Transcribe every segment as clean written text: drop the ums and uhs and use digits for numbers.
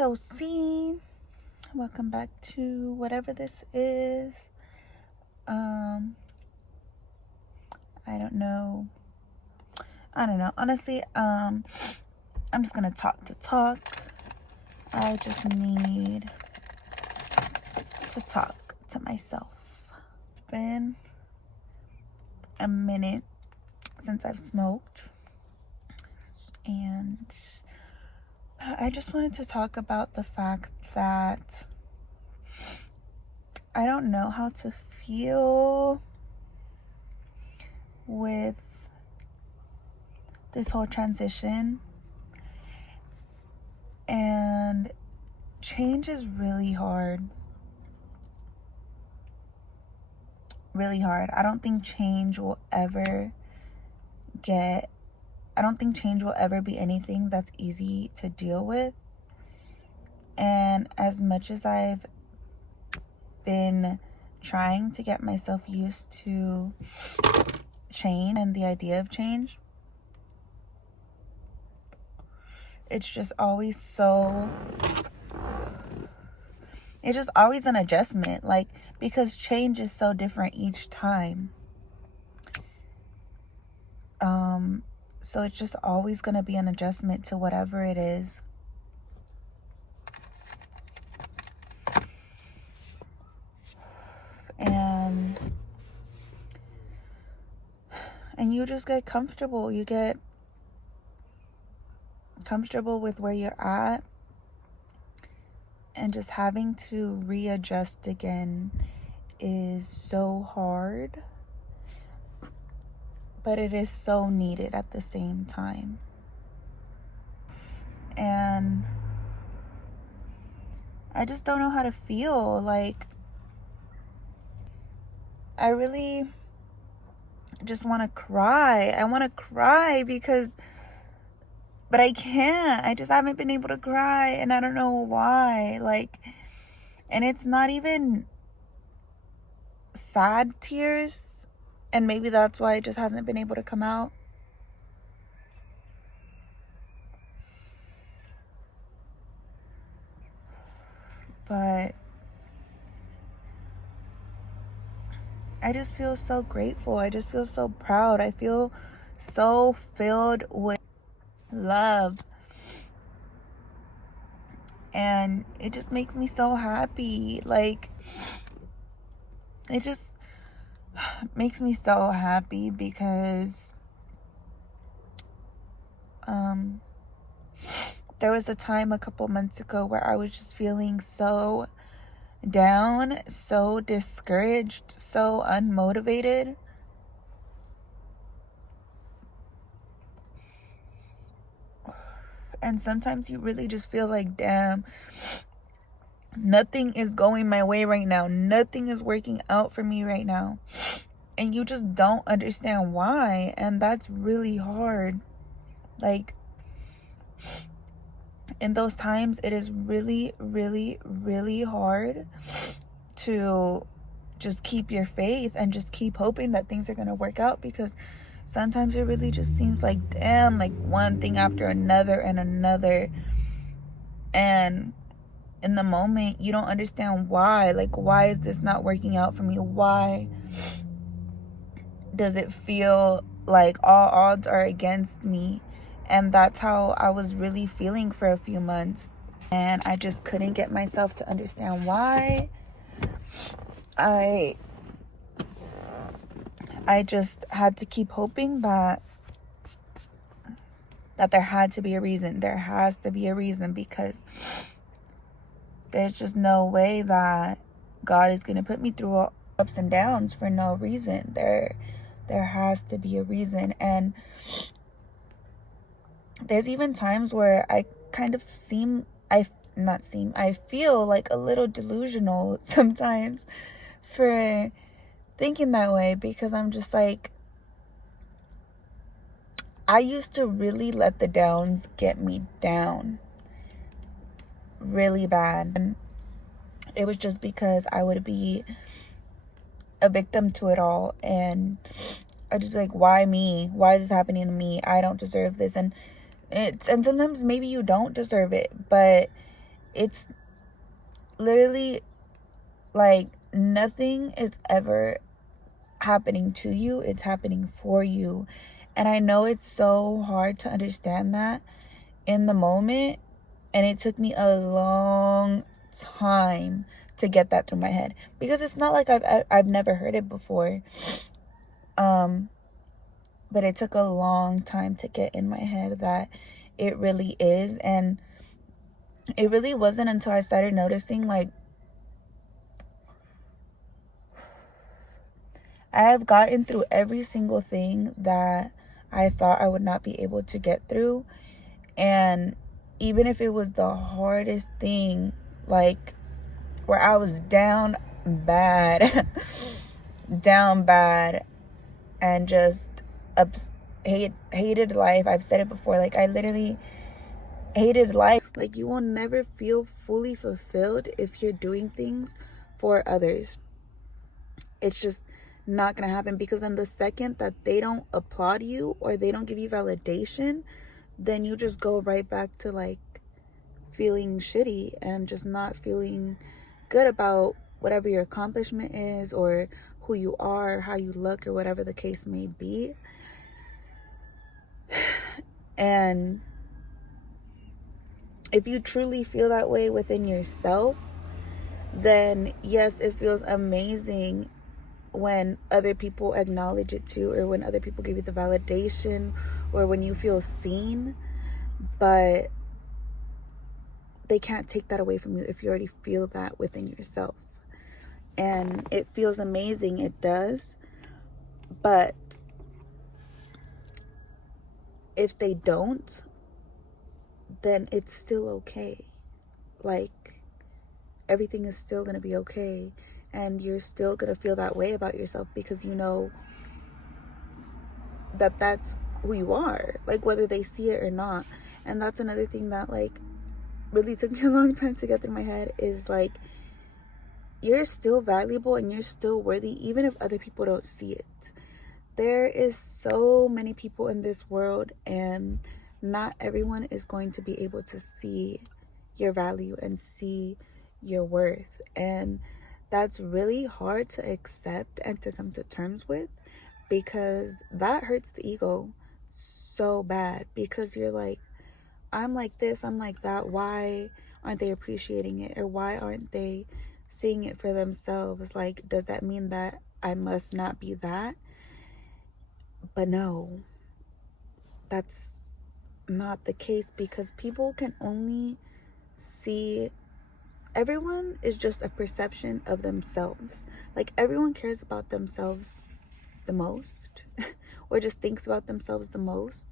Kelsey. Welcome back to whatever this is. I don't know. Honestly, I'm just gonna talk to talk. I just need to talk to myself. Been a minute since I've smoked, and I just wanted to talk about the fact that I don't know how to feel with this whole transition, and change is really hard. I don't think change will ever be anything that's easy to deal with. And as much as I've been trying to get myself used to change and the idea of change, it's just always an adjustment, because change is so different each time. So it's just always going to be an adjustment to whatever it is. And you just get comfortable. You get comfortable with where you're at, and just having to readjust again is so hard, but it is so needed at the same time. And I just don't know how to feel. I really just want to cry. I want to cry but I can't. I just haven't been able to cry, and I don't know why. And it's not even sad tears, and maybe that's why it just hasn't been able to come out. But I just feel so grateful. I just feel so proud. I feel so filled with love. And it just makes me so happy. It just makes me so happy because there was a time a couple months ago where I was just feeling so down, so discouraged, so unmotivated. And sometimes you really just feel like, damn, nothing is going my way right now. Nothing is working out for me right now. And you just don't understand why. And that's really hard. In those times, it is really, really, really hard to just keep your faith and just keep hoping that things are going to work out, because sometimes it really just seems like, damn, one thing after another and another. And in the moment, you don't understand why. Why is this not working out for me? Why does it feel like all odds are against me? And that's how I was really feeling for a few months. And I just couldn't get myself to understand why. I just had to keep hoping that there had to be a reason. There has to be a reason, because there's just no way that God is going to put me through ups and downs for no reason. There has to be a reason. And there's even times where I kind of I feel like a little delusional sometimes for thinking that way, because I'm just like, I used to really let the downs get me down really bad. And it was just because I would be a victim to it all, and I'd just be like, why me? Why is this happening to me? I don't deserve this. And sometimes maybe you don't deserve it, but It's literally like nothing is ever happening to you, it's happening for you. And I know it's so hard to understand that in the moment, and it took me a long time to get that through my head, because it's not like I've never heard it before, but it took a long time to get in my head that it really is. And it really wasn't until I started noticing, like, I have gotten through every single thing that I thought I would not be able to get through. And even if it was the hardest thing, like where I was down bad, down bad, and just hated life. I've said it before, like I literally hated life. Like, you will never feel fully fulfilled if you're doing things for others. It's just not gonna happen, because then the second that they don't applaud you or they don't give you validation, then you just go right back to like feeling shitty and just not feeling good about whatever your accomplishment is, or who you are, how you look, or whatever the case may be. And if you truly feel that way within yourself, then yes, it feels amazing when other people acknowledge it too, or when other people give you the validation, or when you feel seen. But they can't take that away from you if you already feel that within yourself. And it feels amazing, it does. But if they don't, then it's still okay. Like, everything is still going to be okay. And you're still going to feel that way about yourself, because you know that that's who you are, like whether they see it or not. And that's another thing that like really took me a long time to get through my head, is like, you're still valuable and you're still worthy, even if other people don't see it. There is so many people in this world, and not everyone is going to be able to see your value and see your worth. And that's really hard to accept and to come to terms with, because that hurts the ego so bad, because you're like, I'm like this, I'm like that, why aren't they appreciating it, or why aren't they seeing it for themselves? Like, does that mean that I must not be that? But no, that's not the case, because people can only see, everyone is just a perception of themselves. Like, everyone cares about themselves the most or just thinks about themselves the most,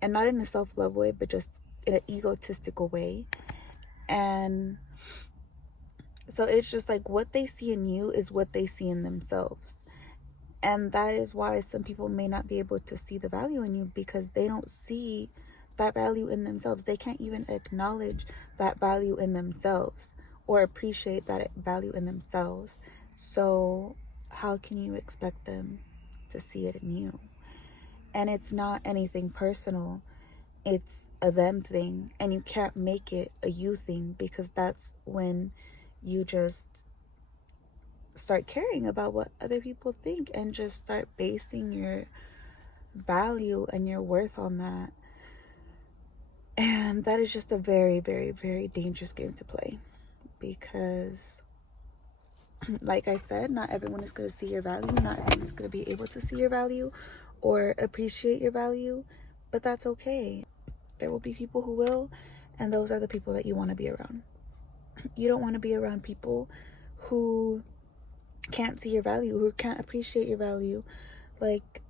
and not in a self-love way, but just in an egotistical way. And so it's just like, what they see in you is what they see in themselves. And that is why some people may not be able to see the value in you, because they don't see that value in themselves. They can't even acknowledge that value in themselves or appreciate that value in themselves. So how can you expect them to see it in you? And it's not anything personal. It's a them thing. And you can't make it a you thing, because that's when you just start caring about what other people think and just start basing your value and your worth on that. And that is just a very, very, very dangerous game to play, because like I said, not everyone is going to see your value. Not everyone is going to be able to see your value or appreciate your value, but that's okay. There will be people who will, and those are the people that you want to be around. You don't want to be around people who can't see your value, who can't appreciate your value. Like,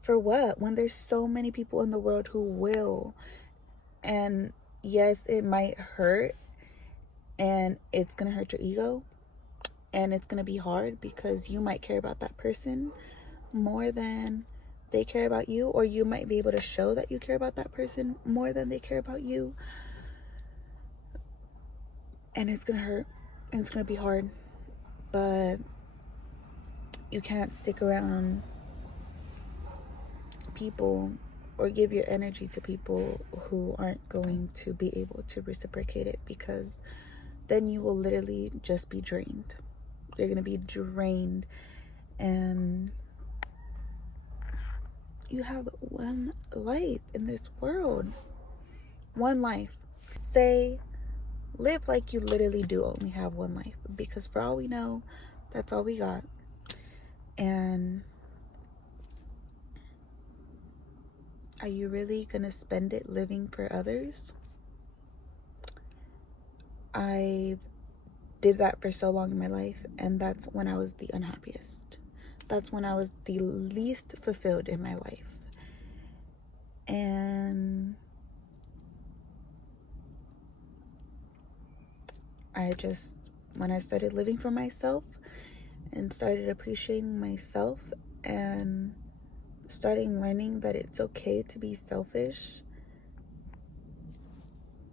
for what? When there's so many people in the world who will. And yes, it might hurt, and it's gonna hurt your ego, and it's gonna be hard, because you might care about that person more than they care about you, or you might be able to show that you care about that person more than they care about you. And it's gonna hurt, and it's gonna be hard, but you can't stick around people or give your energy to people who aren't going to be able to reciprocate it, because then you will literally just be drained. You're going to be drained, and you have one life in this world. One life. Live like you literally do only have one life, because for all we know, that's all we got. And are you really gonna spend it living for others? I did that for so long in my life, and that's when I was the unhappiest. That's when I was the least fulfilled in my life. And when I started living for myself and started appreciating myself and starting learning that it's okay to be selfish.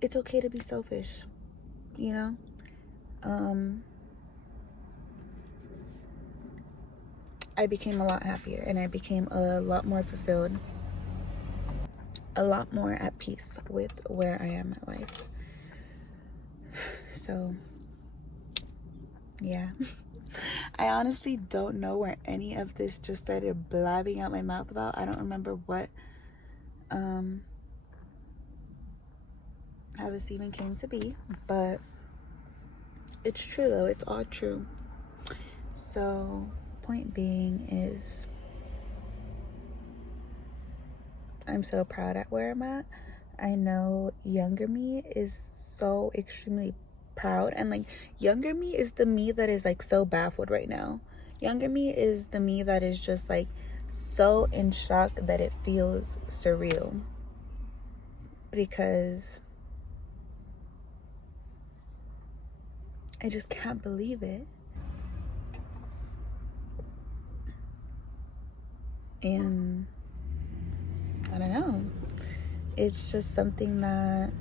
It's okay to be selfish, you know? I became a lot happier, and I became a lot more fulfilled, a lot more at peace with where I am at life. So, yeah. I honestly don't know where any of this just started blabbing out my mouth about. I don't remember what, how this even came to be, but it's true though. It's all true. So, point being is, I'm so proud at where I'm at. I know younger me is so extremely proud, and like younger me is the me that is like so baffled right now. Younger me is the me that is just like so in shock that it feels surreal, because I just can't believe it. And I don't know, it's just something that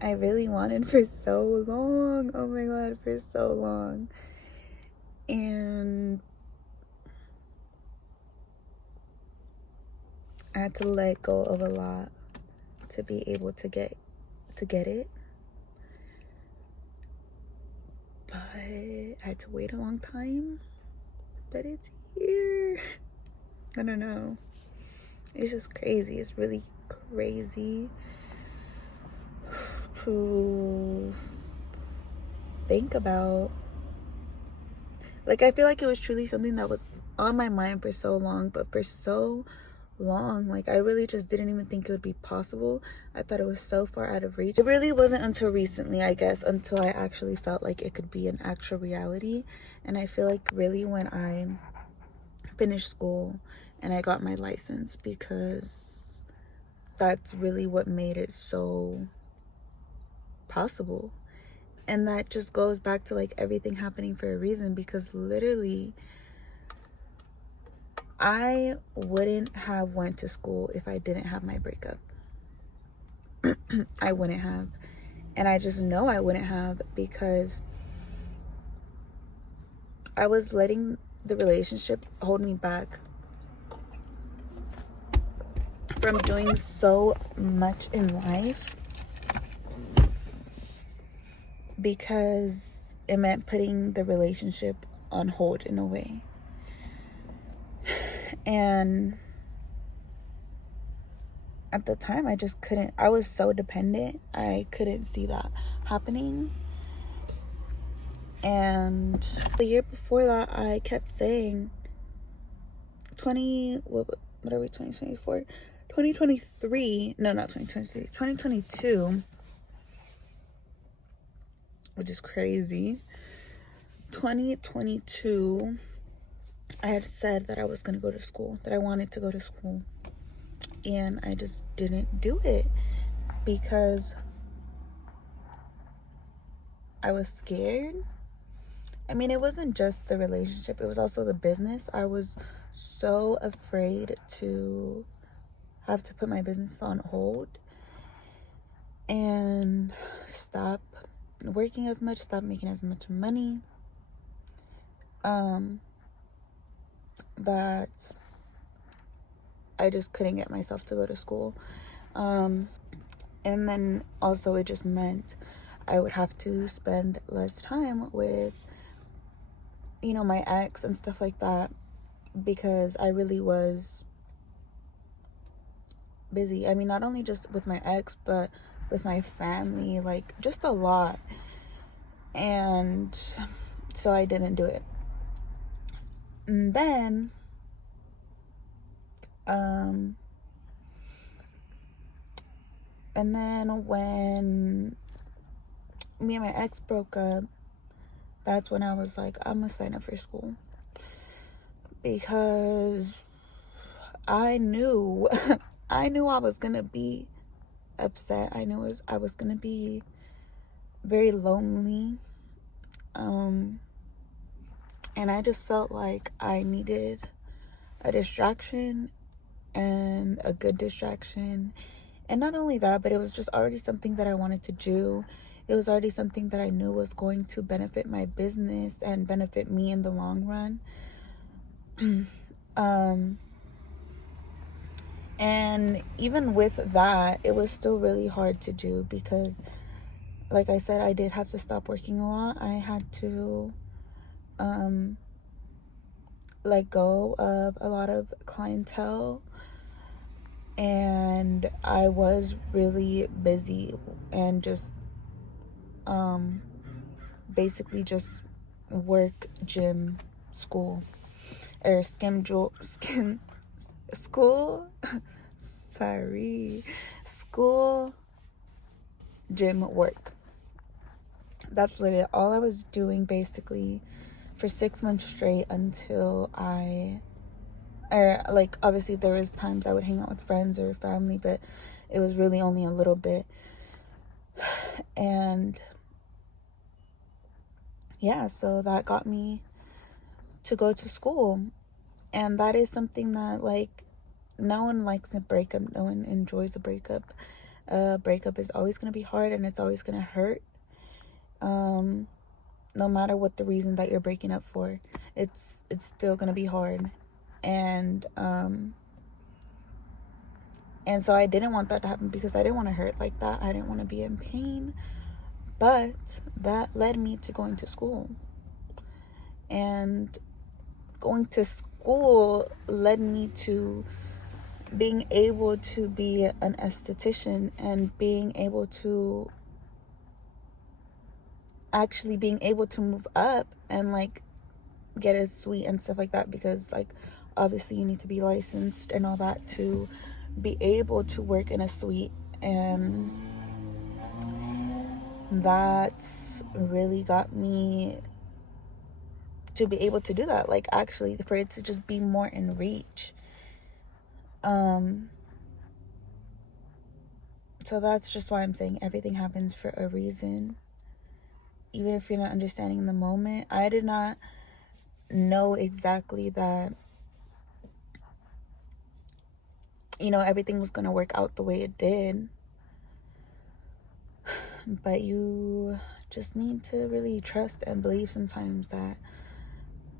I really wanted for so long. Oh my god, for so long. And I had to let go of a lot to be able to get it. But I had to wait a long time. But it's here. I don't know. It's just crazy. It's really crazy to think about. Like, I feel like it was truly something that was on my mind for so long, but for so long, like, I really just didn't even think it would be possible. I thought it was so far out of reach. It really wasn't until recently, I guess, until I actually felt like it could be an actual reality. And I feel like really when I finished school and I got my license, because that's really what made it so possible. And that just goes back to like everything happening for a reason, because literally I wouldn't have went to school if I didn't have my breakup. I wouldn't have. And I just know I wouldn't have, because I was letting the relationship hold me back from doing so much in life, because it meant putting the relationship on hold in a way. And at the time, I just couldn't. I was so dependent. I couldn't see that happening. And the year before that, I kept saying what are we, 2024? 2023, no, not 2023, 2022, which is crazy. 2022, I had said that I was going to go to school, that I wanted to go to school. And I just didn't do it because I was scared. I mean, it wasn't just the relationship, it was also the business. I was so afraid to have to put my business on hold and stop working as much, stop making as much money, that I just couldn't get myself to go to school. And then also it just meant I would have to spend less time with, you know, my ex and stuff like that, because I really was busy. I mean, not only just with my ex, but with my family, like just a lot. And so I didn't do it. And then when me and my ex broke up, that's when I was like, I'm gonna sign up for school, because I knew I knew I was gonna be upset. I knew I was gonna be very lonely. And I just felt like I needed a distraction, and a good distraction. And not only that, but it was just already something that I wanted to do. It was already something that I knew was going to benefit my business and benefit me in the long run. And even with that, it was still really hard to do, because like I said, I did have to stop working a lot. I had to let go of a lot of clientele, and I was really busy and just basically just work, gym, school, or school sorry, school, gym, work. That's literally all I was doing, basically, for 6 months straight, until like, obviously there was times I would hang out with friends or family, but it was really only a little bit. And yeah, so that got me to go to school. And that is something that, like, no one likes a breakup. No one enjoys a breakup. Breakup is always going to be hard, and it's always going to hurt. No matter what the reason that you're breaking up for, it's still going to be hard. And so I didn't want that to happen, because I didn't want to hurt like that. I didn't want to be in pain. But that led me to going to school. And going to school led me to being able to be an esthetician, and being able to move up and, like, get a suite and stuff like that, because, like, obviously you need to be licensed and all that to be able to work in a suite. And that's really got me to be able to do that, like, actually, for it to just be more in reach. So that's just why I'm saying everything happens for a reason. Even if you're not understanding in the moment, I did not know exactly that, you know, everything was going to work out the way it did. But you just need to really trust and believe sometimes that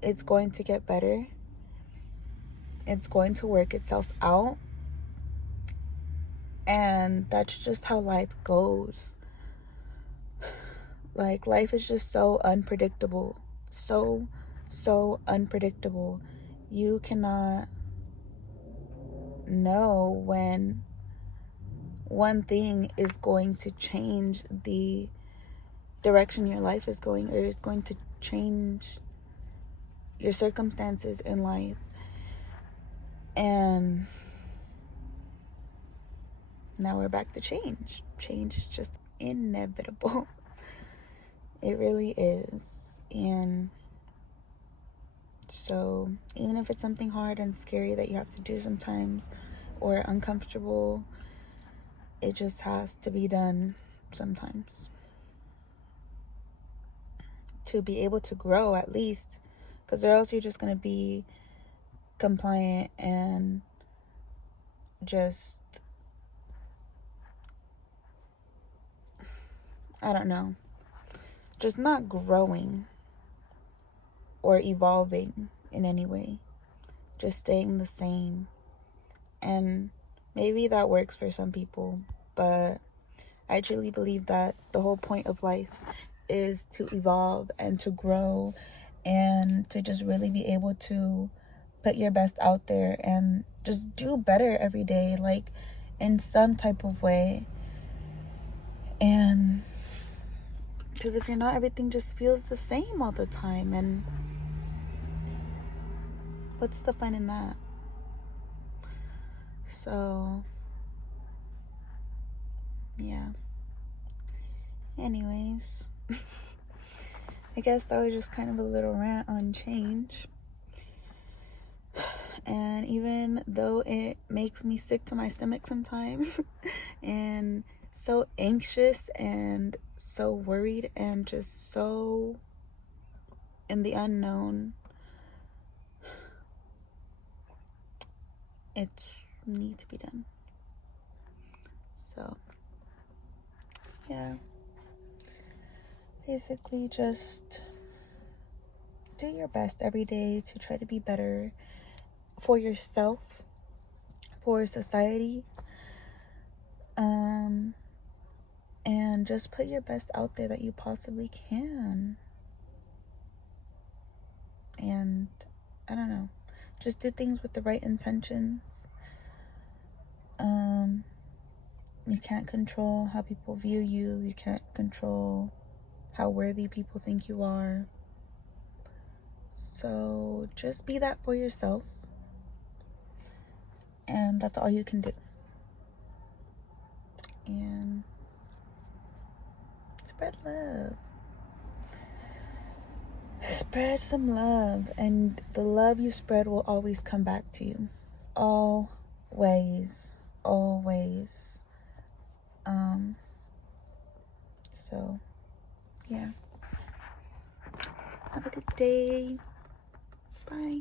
it's going to get better. It's going to work itself out. And that's just how life goes. Like, life is just so unpredictable. So unpredictable. You cannot know when one thing is going to change the direction your life is going, or is going to change your circumstances in life. And now we're back to change. Change is just inevitable. It really is. And so even if it's something hard and scary that you have to do sometimes, or uncomfortable, it just has to be done sometimes to be able to grow, at least, because or else you're just going to be compliant and just, I don't know, just not growing or evolving in any way, just staying the same. And maybe that works for some people, but I truly believe that the whole point of life is to evolve and to grow and to just really be able to put your best out there and just do better every day, like in some type of way. And because if you're not, everything just feels the same all the time, and what's the fun in that? So yeah, anyways, I guess that was just kind of a little rant on change. And even though it makes me sick to my stomach sometimes and so anxious and so worried and just so in the unknown, it needs to be done. So yeah, basically just do your best every day to try to be better for yourself, for society, and just put your best out there that you possibly can. And I don't know, just do things with the right intentions. You can't control how people view you. You can't control how worthy people think you are. So just be that for yourself, and that's all you can do. And spread love. Spread some love, and the love you spread will always come back to you. Always. Always. So yeah. Have a good day. Bye.